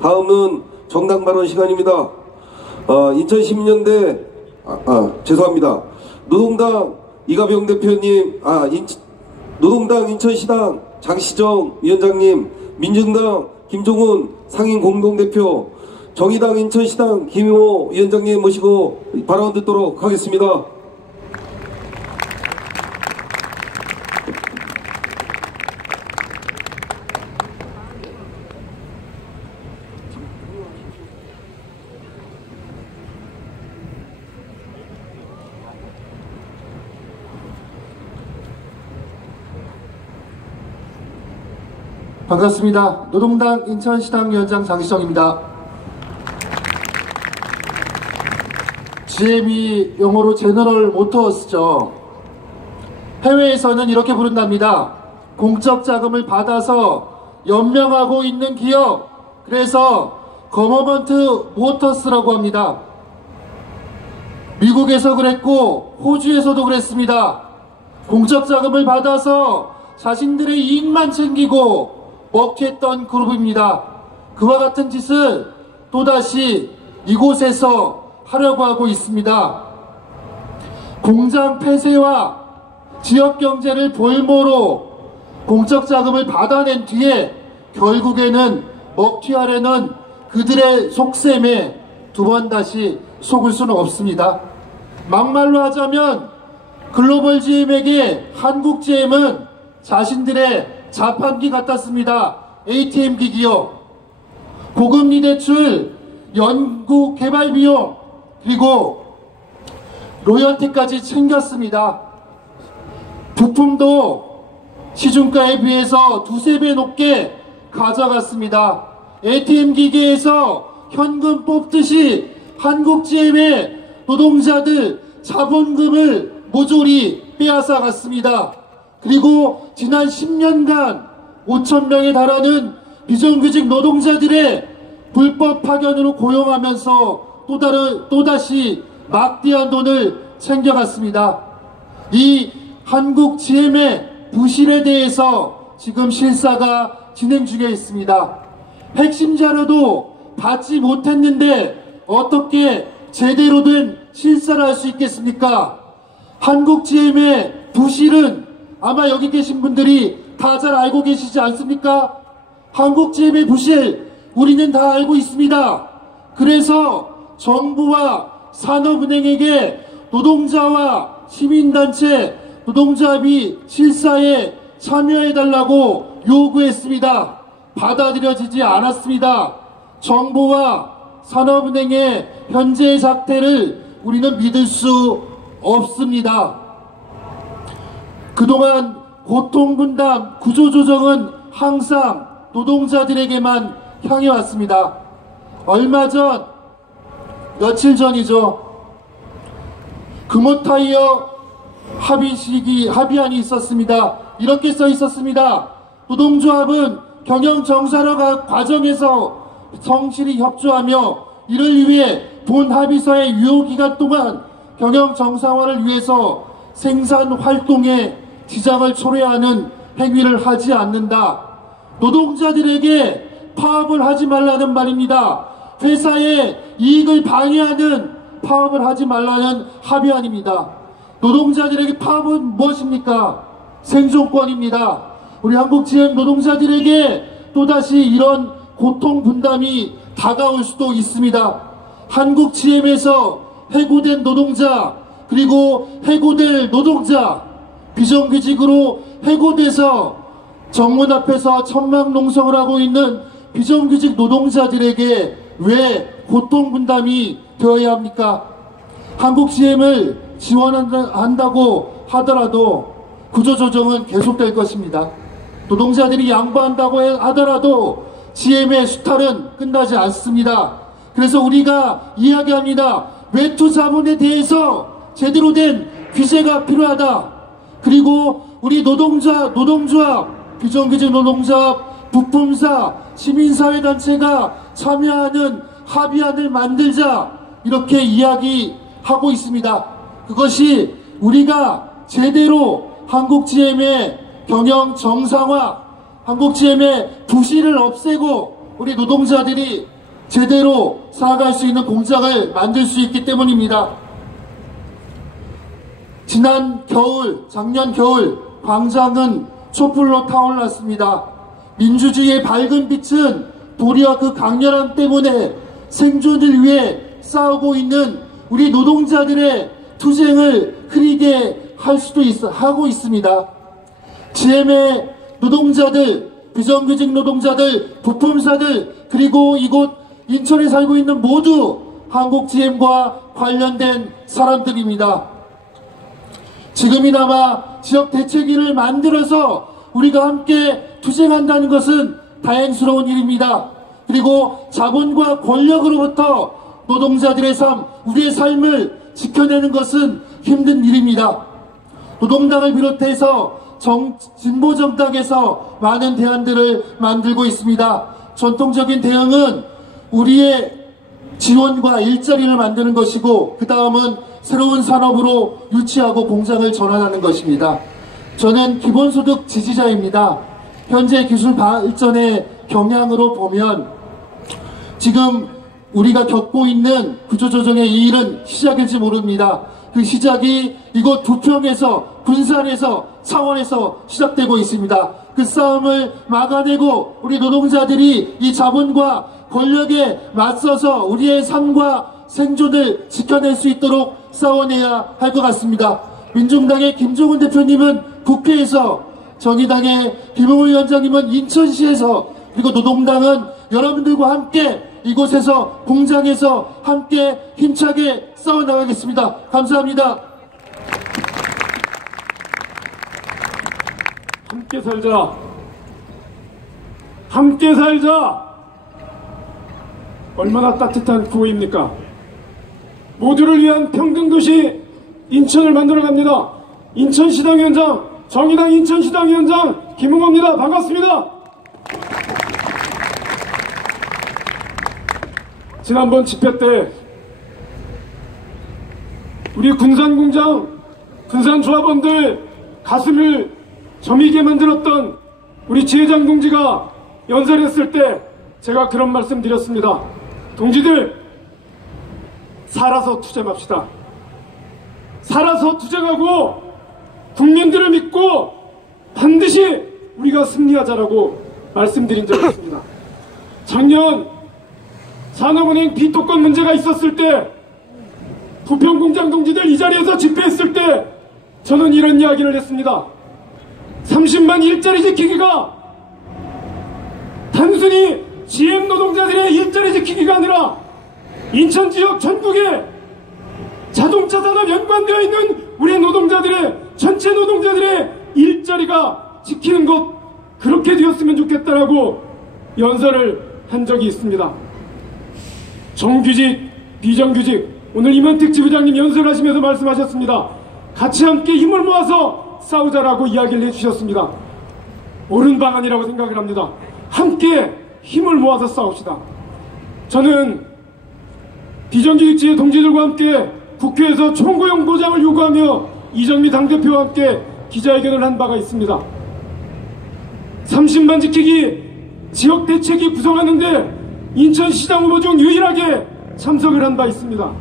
다음은 정당 발언 시간입니다. 2012년대 죄송합니다. 노동당 이가병 대표님, 노동당 인천시당 장시정 위원장님, 민중당 김종훈 상임 공동대표, 정의당 인천시당 김효 위원장님 모시고 발언 듣도록 하겠습니다. 반갑습니다. 노동당 인천시당 위원장 장시정입니다. GM이 영어로 제너럴 모터스죠. 해외에서는 이렇게 부른답니다. 공적 자금을 받아서 연명하고 있는 기업, 그래서 거버먼트 모터스라고 합니다. 미국에서 그랬고 호주에서도 그랬습니다. 공적 자금을 받아서 자신들의 이익만 챙기고 먹튀했던 그룹입니다. 그와 같은 짓을 또다시 이곳에서 하려고 하고 있습니다. 공장 폐쇄와 지역경제를 볼모로 공적 자금을 받아낸 뒤에 결국에는 먹튀하려는 그들의 속셈에 두 번 다시 속을 수는 없습니다. 막말로 하자면 글로벌 GM에게 한국 GM은 자신들의 자판기 같았습니다. ATM 기기요. 고금리 대출, 연구 개발 비용, 그리고 로열티까지 챙겼습니다. 부품도 시중가에 비해서 두세 배 높게 가져갔습니다. ATM 기계에서 현금 뽑듯이 한국 GM의 노동자들 자본금을 모조리 빼앗아갔습니다. 그리고 지난 10년간 5,000명에 달하는 비정규직 노동자들의 불법 파견으로 고용하면서 또다시 막대한 돈을 챙겨갔습니다. 이 한국 GM의 부실에 대해서 지금 실사가 진행 중에 있습니다. 핵심 자료도 받지 못했는데 어떻게 제대로 된 실사를 할 수 있겠습니까? 한국 GM의 부실은 아마 여기 계신 분들이 다 잘 알고 계시지 않습니까? 한국 GM의 부실 우리는 다 알고 있습니다. 그래서 정부와 산업은행에게 노동자와 시민단체, 노동조합이 실사에 참여해달라고 요구했습니다. 받아들여지지 않았습니다. 정부와 산업은행의 현재의 사태를 우리는 믿을 수 없습니다. 그동안 고통분담, 구조조정은 항상 노동자들에게만 향해 왔습니다. 얼마 전, 며칠 전이죠. 금호타이어 합의안이 있었습니다. 이렇게 써 있었습니다. 노동조합은 경영정상화 과정에서 성실히 협조하며 이를 위해 본 합의서의 유효기간 동안 경영정상화를 위해서 생산활동에 지장을 초래하는 행위를 하지 않는다. 노동자들에게 파업을 하지 말라는 말입니다. 회사의 이익을 방해하는 파업을 하지 말라는 합의안입니다. 노동자들에게 파업은 무엇입니까? 생존권입니다. 우리 한국 GM 노동자들에게 또다시 이런 고통 분담이 다가올 수도 있습니다. 한국 GM에서 해고된 노동자, 그리고 해고될 노동자, 비정규직으로 해고돼서 정문 앞에서 천막농성을 하고 있는 비정규직 노동자들에게 왜 고통 분담이 되어야 합니까? 한국 GM을 지원한다고 하더라도 구조조정은 계속될 것입니다. 노동자들이 양보한다고 하더라도 GM의 수탈은 끝나지 않습니다. 그래서 우리가 이야기합니다. 외투 자본에 대해서 제대로 된 규제가 필요하다. 그리고 우리 노동조합, 비정규직 노동조합, 부품사, 시민사회단체가 참여하는 합의안을 만들자, 이렇게 이야기하고 있습니다. 그것이 우리가 제대로 한국 GM의 경영 정상화, 한국 GM의 부실을 없애고 우리 노동자들이 제대로 살아갈 수 있는 공장을 만들 수 있기 때문입니다. 작년 겨울 광장은 촛불로 타올랐습니다. 민주주의의 밝은 빛은 도리어 그 강렬함 때문에 생존을 위해 싸우고 있는 우리 노동자들의 투쟁을 흐리게 하고 있습니다. GM의 노동자들, 비정규직 노동자들, 부품사들, 그리고 이곳 인천에 살고 있는 모두 한국 GM과 관련된 사람들입니다. 지금이나마 지역 대책위를 만들어서 우리가 함께 투쟁한다는 것은 다행스러운 일입니다. 그리고 자본과 권력으로부터 노동자들의 삶, 우리의 삶을 지켜내는 것은 힘든 일입니다. 노동당을 비롯해서 진보정당에서 많은 대안들을 만들고 있습니다. 전통적인 대응은 우리의 지원과 일자리를 만드는 것이고, 그 다음은 새로운 산업으로 유치하고 공장을 전환하는 것입니다. 저는 기본소득 지지자입니다. 현재 기술 발전의 경향으로 보면 지금 우리가 겪고 있는 구조조정의 이 일은 시작일지 모릅니다. 그 시작이 이곳 부평에서, 군산에서, 창원에서 시작되고 있습니다. 그 싸움을 막아내고 우리 노동자들이 이 자본과 권력에 맞서서 우리의 삶과 생존을 지켜낼 수 있도록 싸워내야 할 것 같습니다. 민중당의 김종훈 대표님은 국회에서, 정의당의 김용호 위원장님은 인천시에서, 그리고 노동당은 여러분들과 함께 이곳에서, 공장에서 함께 힘차게 싸워나가겠습니다. 감사합니다. 함께 살자. 함께 살자. 얼마나 따뜻한 구호입니까? 모두를 위한 평등도시 인천을 만들어갑니다. 인천시당위원장, 정의당 인천시당위원장 김웅호입니다. 반갑습니다. 지난번 집회 때 우리 군산공장, 군산조합원들 가슴을 저미게 만들었던 우리 지회장 동지가 연설했을 때 제가 그런 말씀 드렸습니다. 동지들, 살아서 투쟁합시다. 살아서 투쟁하고 국민들을 믿고 반드시 우리가 승리하자라고 말씀드린 적이 있습니다. 작년 산업은행 비토건 문제가 있었을 때 부평공장 동지들 이 자리에서 집회했을 때 저는 이런 이야기를 했습니다. 30만 일자리 지키기가 단순히 GM 노동자들의 일자리 지키기가 아니라 인천 지역 전국에 자동차 산업 연관되어 있는 우리 노동자들의, 전체 노동자들의 일자리가 지키는 것, 그렇게 되었으면 좋겠다라고 연설을 한 적이 있습니다. 정규직, 비정규직, 오늘 임원택 지부장님 연설하시면서 말씀하셨습니다. 같이 함께 힘을 모아서 싸우자라고 이야기를 해주셨습니다. 옳은 방안이라고 생각을 합니다. 함께 힘을 모아서 싸웁시다. 저는 비정규직지의 동지들과 함께 국회에서 총고용 보장을 요구하며 이정미 당대표와 함께 기자회견을 한 바가 있습니다. 30만 지키기 지역 대책위 구성하는데 인천시장 후보 중 유일하게 참석을 한 바 있습니다.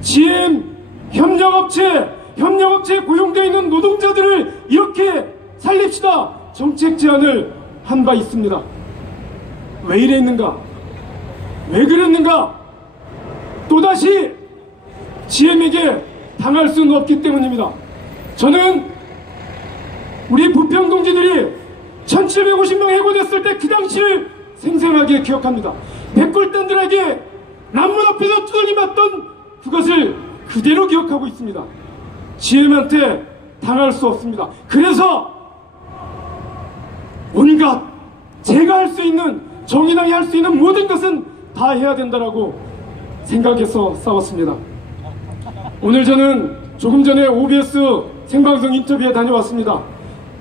GM 협력업체에 고용되어 있는 노동자들을 이렇게 살립시다. 정책 제안을 한 바 있습니다. 왜 이랬는가? 왜 그랬는가? 또다시 GM에게 당할 수는 없기 때문입니다. 저는 우리 부평 동지들이 1750명 해고됐을 때 그 당시를 생생하게 기억합니다. 백골단들에게 남문 앞에서 두들기 맞던 그것을 그대로 기억하고 있습니다. GM한테 당할 수 없습니다. 그래서 온갖 제가 할 수 있는, 정의당이 할 수 있는 모든 것은 다 해야 된다라고 생각해서 싸웠습니다. 오늘 저는 조금 전에 OBS 생방송 인터뷰에 다녀왔습니다.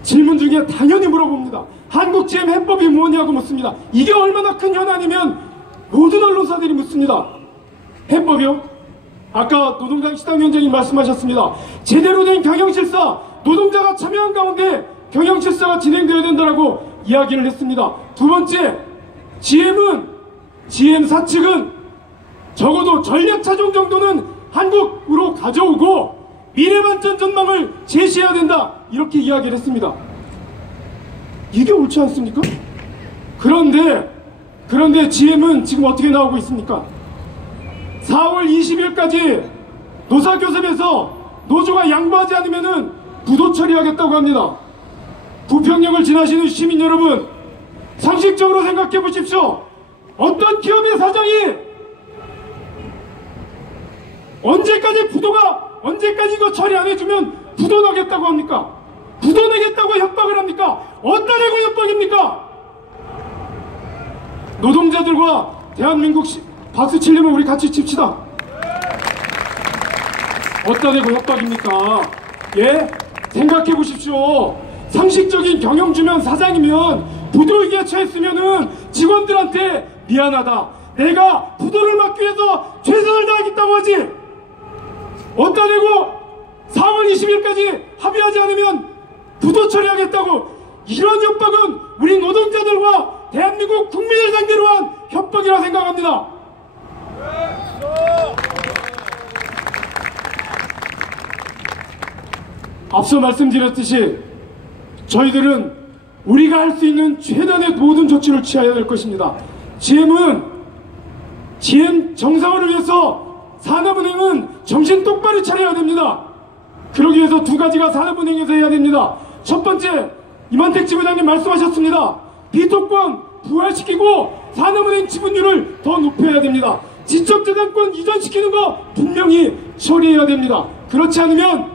질문 중에 당연히 물어봅니다. 한국 GM 해법이 뭐냐고 묻습니다. 이게 얼마나 큰 현안이면 모든 언론사들이 묻습니다. 해법이요? 아까 노동당 시당위원장님 말씀하셨습니다. 제대로 된 경영실사, 노동자가 참여한 가운데 경영실사가 진행되어야 된다고 이야기를 했습니다. 두 번째, GM사 측은 적어도 전략차종 정도는 한국으로 가져오고 미래발전 전망을 제시해야 된다, 이렇게 이야기를 했습니다. 이게 옳지 않습니까? 그런데 GM은 지금 어떻게 나오고 있습니까? 4월 20일까지 노사교섭에서 노조가 양보하지 않으면 부도 처리하겠다고 합니다. 부평역을 지나시는 시민 여러분, 상식적으로 생각해 보십시오. 어떤 기업의 사장이 언제까지 이거 처리 안 해주면 부도 나겠다고 합니까? 부도 내겠다고 협박을 합니까? 어디다 대고 협박입니까? 노동자들과 대한민국 박수 치려면 우리 같이 칩시다. 어디다 대고 협박입니까? 예? 생각해 보십시오. 상식적인 경영주면 사장이면 부도위기에 처했으면은 직원들한테 미안하다, 내가 부도를 막기 위해서 최선을 다하겠다고 하지. 어디다 대고 4월 20일까지 합의하지 않으면 부도 처리하겠다고, 이런 협박은 우리 노동자들과 대한민국 국민을 상대로 한 협박이라 생각합니다. 앞서 말씀드렸듯이 저희들은 우리가 할 수 있는 최단의 모든 조치를 취해야 될 것입니다. GM 정상화를 위해서 산업은행은 정신 똑바로 차려야 됩니다. 그러기 위해서 두 가지가 산업은행에서 해야 됩니다. 첫 번째, 이만택 지부장님 말씀하셨습니다. 비토권 부활시키고 산업은행 지분율을 더 높여야 됩니다. 지적재산권 이전시키는 거 분명히 처리해야 됩니다. 그렇지 않으면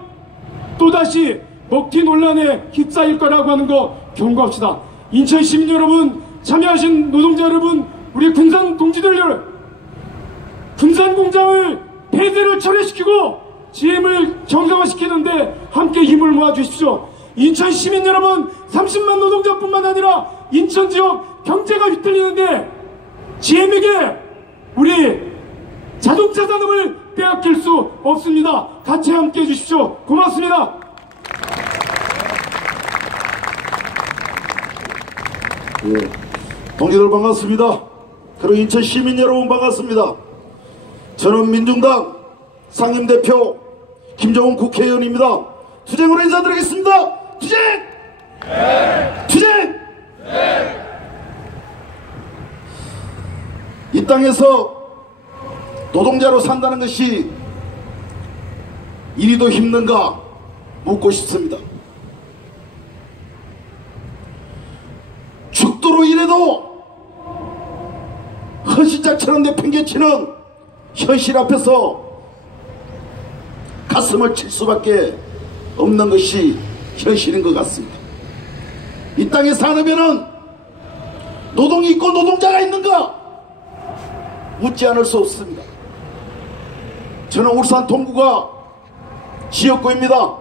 또다시 먹튀 논란에 휩싸일 거라고 하는 거 경고합시다. 인천 시민 여러분, 참여하신 노동자 여러분, 우리 군산 동지들 여러분, 군산 공장을 폐쇄를 철회시키고 GM을 정상화시키는데 함께 힘을 모아 주십시오. 인천 시민 여러분, 30만 노동자뿐만 아니라 인천 지역 경제가 휘둘리는데 GM에게 우리 자동차 산업을 빼앗길 수 없습니다. 같이 함께 해주십시오. 고맙습니다. 예, 동지들 반갑습니다. 그리고 인천 시민 여러분 반갑습니다. 저는 민중당 상임대표 김종훈 국회의원입니다. 투쟁으로 인사드리겠습니다. 투쟁! 네. 투쟁! 네. 이 땅에서 노동자로 산다는 것이 이리도 힘든가 묻고 싶습니다. 죽도록 일해도 헌신자처럼 내팽개치는 현실 앞에서 가슴을 칠 수밖에 없는 것이 현실인 것 같습니다. 이 땅에 살려면은 노동이 있고 노동자가 있는가 묻지 않을 수 없습니다. 저는 울산 동구가 지역구입니다.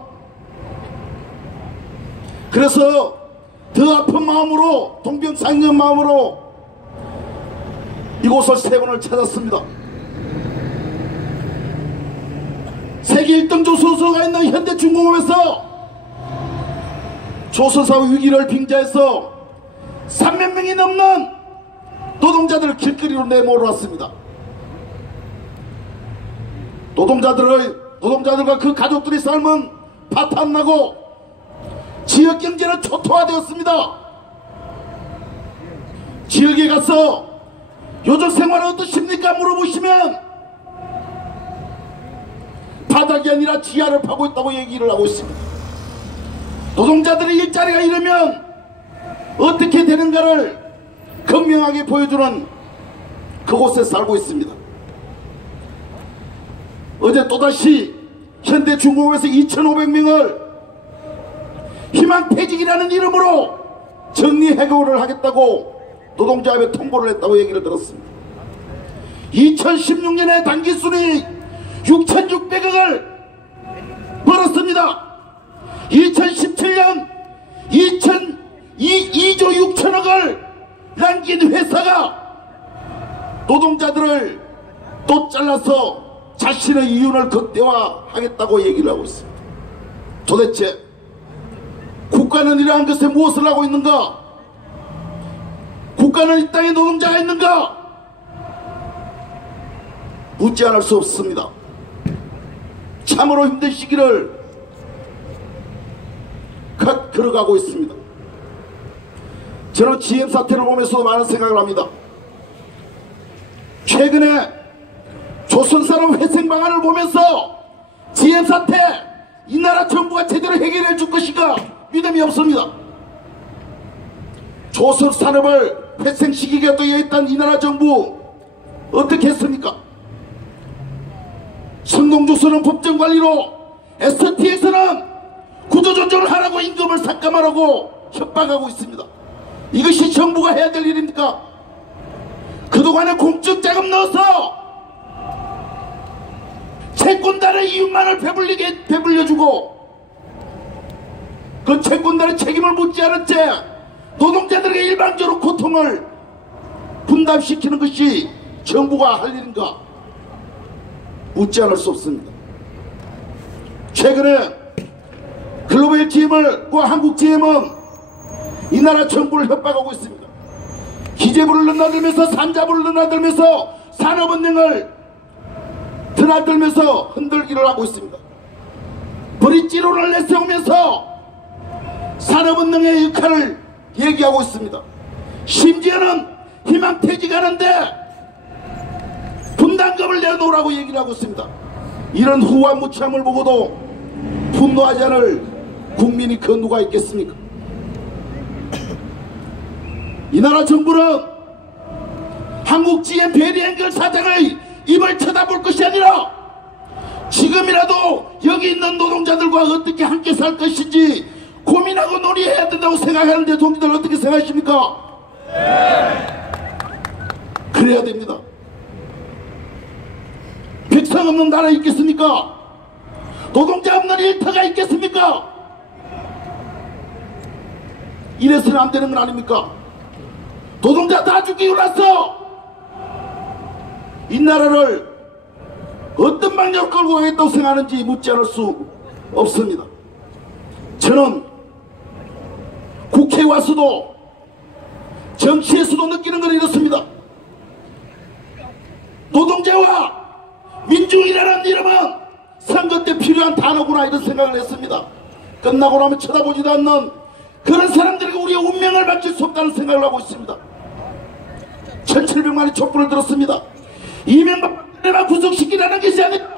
그래서 더 아픈 마음으로, 동병상련 마음으로 이곳을 세 번을 찾았습니다. 세계 1등 조선소가 있는 현대중공업에서 조선사 위기를 빙자해서 3만 명이 넘는 노동자들을 길거리로 내몰았습니다. 노동자들과 그 가족들이 삶은 파탄나고 지역경제는 초토화되었습니다. 지역에 가서 요즘 생활은 어떠십니까? 물어보시면 바닥이 아니라 지하를 파고 있다고 얘기를 하고 있습니다. 노동자들의 일자리가 이러면 어떻게 되는가를 분명하게 보여주는 그곳에 살고 있습니다. 어제 또다시 현대중공업에서 2,500명을 희망퇴직이라는 이름으로 정리해고를 하겠다고 노동조합에 통보를 했다고 얘기를 들었습니다. 2016년에 단기순이 6,600억을 벌었습니다. 2017년 2조 6천억을 남긴 회사가 노동자들을 또 잘라서 자신의 이윤을 극대화하겠다고 얘기를 하고 있습니다. 도대체 국가는 이러한 것에 무엇을 하고 있는가? 국가는 이 땅에 노동자가 있는가? 묻지 않을 수 없습니다. 참으로 힘든 시기를 걸어가고 있습니다. 저는 GM 사태를 보면서도 많은 생각을 합니다. 최근에 조선산업 회생 방안을 보면서 GM 사태 이 나라 정부가 제대로 해결해 줄 것인가 믿음이 없습니다. 조선산업을 회생시키겠다고 했던 이 나라 정부 어떻게 했습니까? 성동조선은 법정관리로 ST에서는 구조조정을 하라고 임금을 삭감하라고 협박하고 있습니다. 이것이 정부가 해야 될 일입니까? 그동안에 공적자금 넣어서 채권단의 이윤만을 배불려주고 그 채권단의 책임을 묻지 않은 채 노동자들에게 일방적으로 고통을 분담시키는 것이 정부가 할 일인가? 묻지 않을 수 없습니다. 최근에 글로벌 GM과 한국 GM은 이 나라 정부를 협박하고 있습니다. 기재부를 넘나들면서 산자부를 넘나들면서 산업은행을 드나들면서 흔들기를 하고 있습니다. 브릿지론을 내세우면서 산업은행의 역할을 얘기하고 있습니다. 심지어는 희망퇴직하는데 분담금을 내놓으라고 얘기를 하고 있습니다. 이런 후한무참을 보고도 분노하지 않을 국민이 그 누가 있겠습니까? 이 나라 정부는 한국 GM 대리연결 사장의 입을 쳐다볼 것이 아니라 지금이라도 여기 있는 노동자들과 어떻게 함께 살 것인지 고민하고 논의해야 된다고 생각하는데 동지들 어떻게 생각하십니까? 그래야 됩니다. 백성 없는 나라 있겠습니까? 노동자 없는 일터가 있겠습니까? 이래서는 안 되는 건 아닙니까? 노동자 다 죽이고 나서 이 나라를 어떤 방향으로 끌고 가겠다고 생각하는지 묻지 않을 수 없습니다. 저는 국회에 와서도 정치에서도 느끼는 건 이렇습니다. 노동자와 민중이라는 이름은 선거 때 필요한 단어구나 이런 생각을 했습니다. 끝나고 나면 쳐다보지도 않는 그런 사람들에게 우리의 운명을 맡길 수 없다는 생각을 하고 있습니다. 1700만이 촛불을 들었습니다. 이명박근혜만 구속시키라는 것이 아니라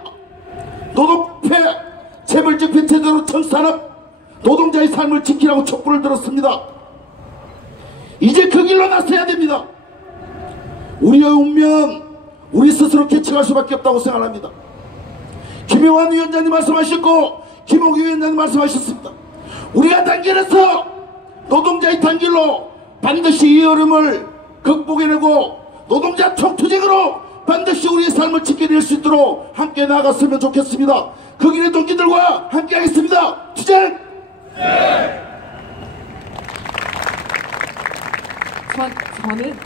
노동패 재벌적 체제로 청산업 노동자의 삶을 지키라고 촛불을 들었습니다. 이제 그 길로 나서야 됩니다. 우리의 운명 우리 스스로 개척할 수밖에 없다고 생각합니다. 김영환 위원장님 말씀하셨고 김홍기 위원장님 말씀하셨습니다. 우리가 단결해서 노동자의 단결로 반드시 이 어려움을 극복해내고 노동자 총투쟁으로 반드시 우리의 삶을 지켜낼 수 있도록 함께 나아갔으면 좋겠습니다. 그 길의 동지들과 함께 하겠습니다. 투쟁! 저는